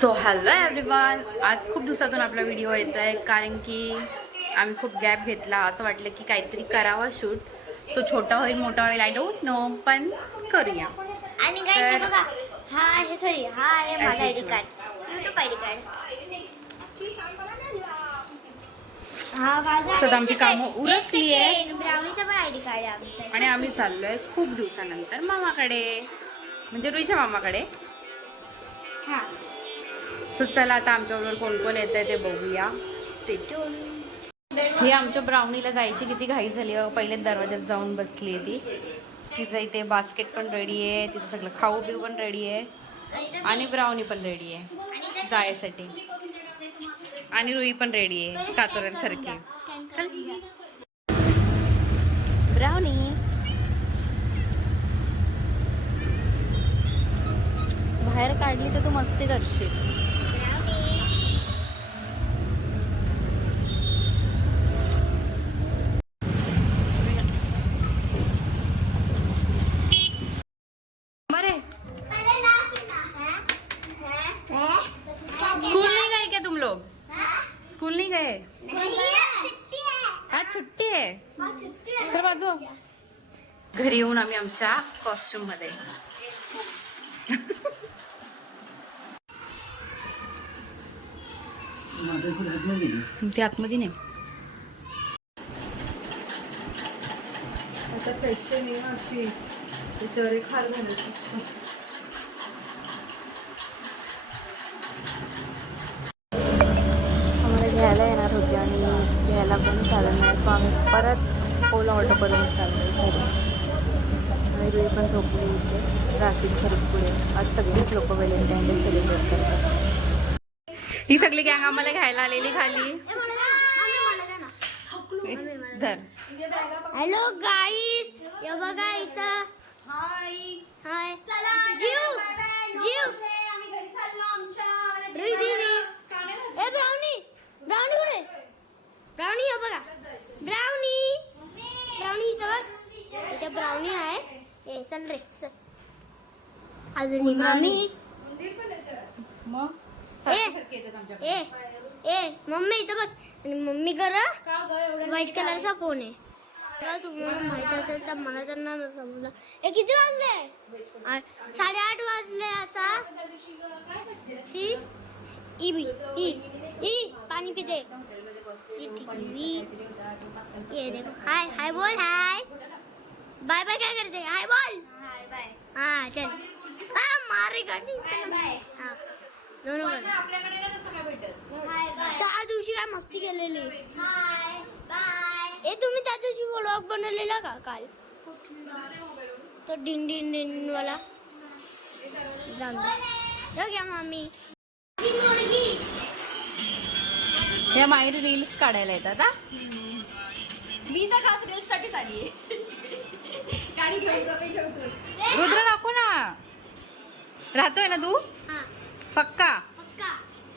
So hello everyone आज खूप दिवसातून आपला व्हिडिओ येत आहे कारण की आम्ही खूप गॅप घेतला. असं वाटलं की काहीतरी करावं शूट तो छोटा होईल मोठा होईल आय डोंट नो पण करूया. आणि काय तर- हे बघा. हा आहे सॉरी हा आहे माझा As ID usual. Card YouTube ID card हा माझा So, आता आमची कामं उरकली आहे. ब्राउनीचा पण आयडी कार्ड आहे आमचा. आणि आम्ही चाललोय खूप दिवसानंतर मामाकडे. म्हणजे रुईच्या मामाकडे. हा. सो चला आता आमच्याबरोबर कोण कोण येत आहे ते बघूया. स्टेट्यून आमच्या ब्राउनीला जायची किती घाई झाली पहिलेच दरवाज्यात जाऊन बसली आहे ती. तिचं इथे बास्केट पण रेडी आहे. तिचं सगळं खाऊ पिऊ पण रेडी आहे. आणि ब्राउनी पण रेडी आहे. जायसाठी. आणि रुई पण रेडी आहे. कातोऱ्यांसारखी. चल. ब्राउनी बाहेर काढली तर तू मस्ती करशील ब्राउनी बरे अरे ला की ना. हैं? हैं? स्कूल नहीं गए क्या तुम लोग हाँ? स्कूल नहीं गए? आज छुट्टी आहे है. चल बाजू। घरी येऊन आम्ही आमच्या कॉस्ट्युममध्ये. ते आतमध्ये नाही. आता पैसे नाही अशी त्याच्यावर खाल घालत असतो. घ्यायला येणार होते आणि घ्यायला पण झालं नाही. सो आम्ही परत ओला ऑटो करून चाललो घरी. आणि रुई पण झोपली इथे. राखी खरीप पुढे. आज सगळीच लोक व्हॅलेंटाईन डे सेलिब्रेट करतात. ही सगळी गँग आम्हाला घ्यायला आलेली खाली. धर. हॅलो गाईस हे बघा इथं. हाय जीव जीव रुई दीदी. ए ब्राउनी. ब्राउनी कुठे ब्राउनी हे बघा. ब्राउनी ब्राउनी इथं बघ. इथं ब्राउनी आहे. ए चल रे चल. अजून ही मामी ए ए मम्मी इथं बघ. आणि मम्मी करा व्हाईट कलरचा फोन आहे. तेव्हा तुम्हाला माहीत असेल तर मला तर नाही समजलं. हे किती वाजले? साडेआठ वाजले आता. ही ई बी ई ई. पिते. ये टीवी ये देखो. हाय हाय बोल हाय बाय बाय काय करते? हाय बोल. हाय बाय हा चल. हा मारे गाडी. बाय हा. दोनों कर त्या दिवशी काय मस्ती केलेली? ए तुम्ही त्या दिवशी व्लॉग बनवलेला का काल? तो डिंग डिंग डिंग वाला. दे. जाऊ घ्या मम्मी या माहेर रील्स काढायला येतात हा? मी तर खास रील्स साठीच आली गाडी घेऊन जाते शेवटी रुद्र नको ना. राहतोय ना तू? हा. पक्का? पक्का.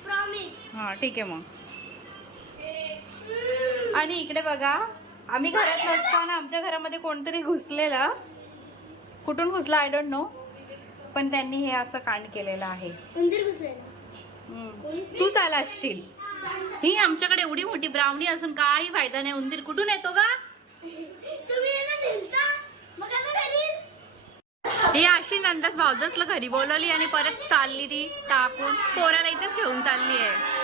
प्रॉमिस हा ठीक आहे मग. आणि इकडे बघा आम्ही घरात नसताना आमच्या घरामध्ये कोणतरी घुसलेला. कुठून घुसला? आय डोंट नो पण त्यांनी हे असं कांड केलेलं आहे. उंदीर घुसलेला? हम्म. तूच आला असशील. ही आमच्याकडे एवढी मोठी ब्राउनी असून काही फायदा नाही. उंदीर कुठून येतो का ही अशी नंदास भाऊजसला घरी बोलवली आणि परत चालली ती टाकून. पोराला इथेच घेऊन चालली आहे.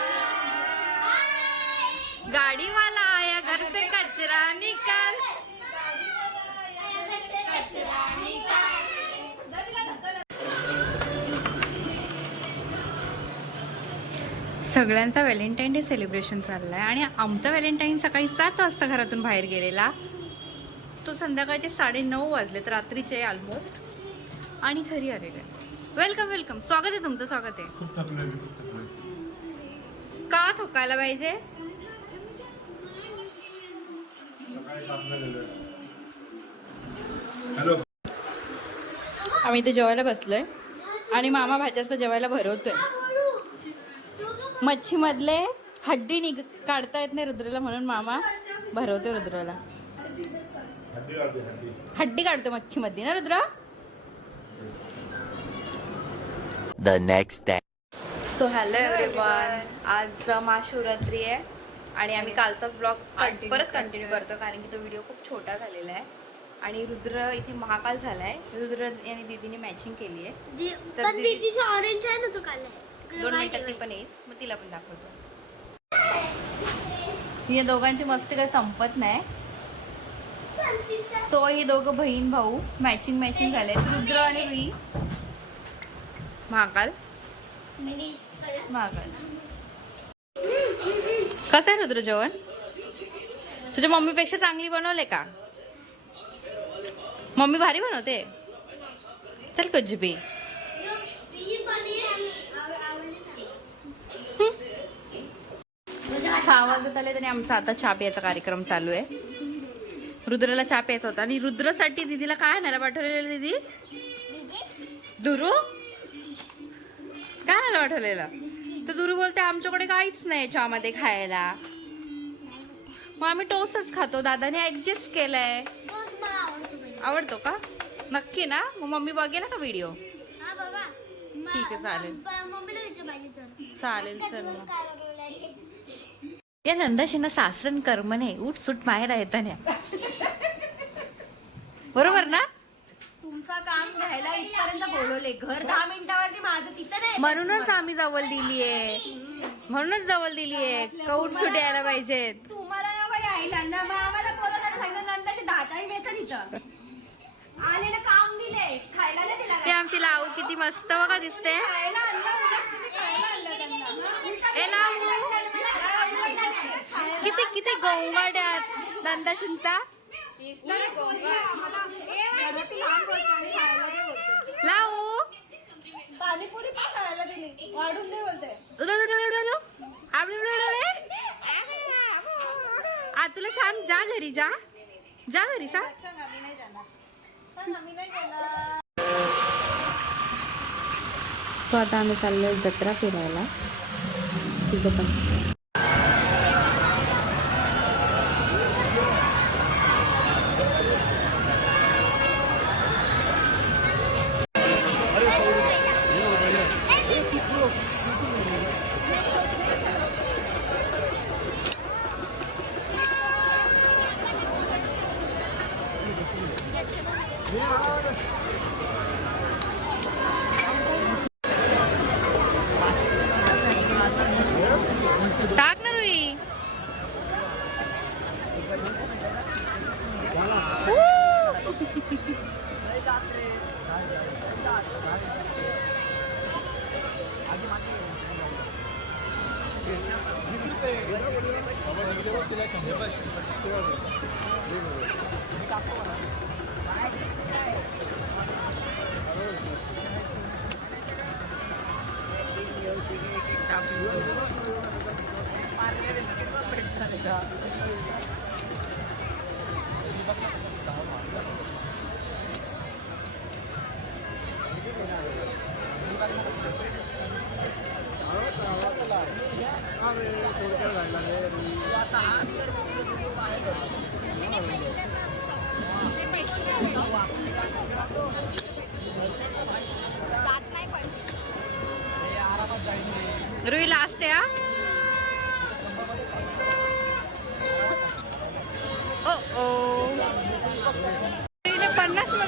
गाडीवाला आया घर से कचरा निकाल. सगळ्यांचा व्हॅलेंटाईन डे सेलिब्रेशन चाललाय आणि आमचा व्हॅलेंटाईन सकाळी सात वाजता घरातून बाहेर गेलेला. तो संध्याकाळचे साडे नऊ वाजलेत रात्रीचे ऑलमोस्ट आणि घरी आलेले वेलकम वेलकम स्वागत आहे तुमचं स्वागत आहे. का थकायला पाहिजे? आम्ही इथे जेवायला बसलोय. आणि मामा भाज्याचं जेवायला भरवतोय. मच्छीमधले हड्डी निघ काढता येत नाही रुद्राला म्हणून मामा भरवतोय रुद्राला. हड्डी काढते हड्डी हड्डी काढतो मच्छीमध्ये ना Rudra? The next day. So hello everyone आज महाशिवरात्री आहे आणि आम्ही कालचाच ब्लॉग परत कंटिन्यू करतो कारण की तो व्हिडिओ खूप छोटा झालेला आहे. आणि रुद्र इथे महाकाल झालाय. रुद्र आणि दीदीने मॅचिंग केली आहे. दी- तर ऑरेंज आहे ना तो काढलाय दोन मिनिटात ती पण येईल. मग तिला पण दाखवतो. या दोघांची मस्ती काही संपत नाही. सो हे दोघं बहीण भाऊ मॅचिंग मॅचिंग झाले. रुद्र आणि रुई. महाकाल. महाकाल. कसं आहे रुद्र जेवण? तुझ्या मम्मीपेक्षा चांगली बनवले का? मम्मी भारी बनवते. चल कुजबी सहा वाजत आले आणि आमचा आता चहा प्यायचा कार्यक्रम चालू आहे. रुद्राला चहा प्यायचा होता. आणि रुद्रासाठी दीदीला काय आणायला पाठवलेलं दीदी? दुरू? काय आणायला पाठवलेलं? तर दुरू बोलते आमच्याकडे काहीच नाही चहामध्ये खायला. मग आम्ही टोस्टच खातो. दादाने ऍडजस्ट केलंय. आवडतो का? नक्की ना? मग मम्मी बघेल ना का व्हिडिओ ठीक आहे, चालेल. तर. चालेल चल दिवस मग काय बनवलंय? या नंदाशीना सासरन कर्म नाही उठ सुट माहेर येताना बरोबर ना? तुमचं काम घ्यायला इथपर्यंत बोलवले. घर दहा मिनिटावरती माझं तिथं नाही. म्हणूनच आम्ही जवळ दिलीये. म्हणूनच जवळ दिलीये. कौट सुट यायला पाहिजेत? तुम्हाला ना बाई आईला ना मग आम्हाला सांगितलं नंतर दाताही तिथं आलेलं काम दिले खायला नाही दिला ते आमची लावू किती मस्त बघा दिसते. खायला आणलं उलट तुम्ही खायला आणलं त्यांना. ए लावू किती किती गोंगाड्यात नंदाशींचा लावू? पाणीपुरी पण खायला दिली वाढून दे बोलते आ तुला सांग जा घरी जा. जा घरी सांग. तो आता आम्ही चाललोय जत्रा फिरायला. तिथं पण. टाक ना रुई रुई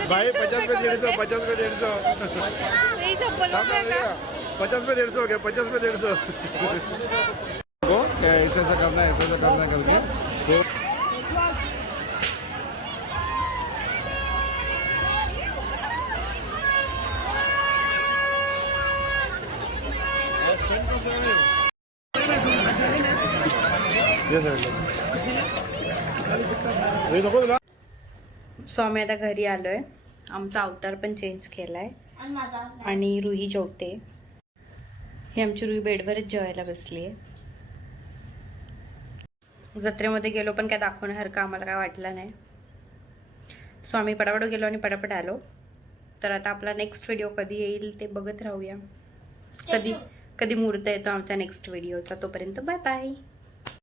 भाई पचास रुपये पे डेढ़ सौ. पचास पे डेढ़ सौ पचास पे डेढ़ सौ हो गया पचास पे डेढ़ सौ को क्या ऐसा ऐसा करना है ऐसा ऐसा करना है. करके तो ये सर. ये नको तुला. सो आम्ही आता घरी आलोय. आमचा अवतार पण चेंज केलाय. आणि माझा. आणि रुही जेवते. ही आमची रुही बेडवरच जेवायला बसली आहे. जत्रेमध्ये गेलो पण काय दाखवण्यासारखं आम्हाला काय वाटलं नाही. सो आम्ही पटापट गेलो आणि पटापट आलो. तर आता आपला नेक्स्ट व्हिडिओ कधी येईल ते बघत राहूया. कधी कधी मुहूर्त येतो आमच्या नेक्स्ट व्हिडिओचा तोपर्यंत बाय बाय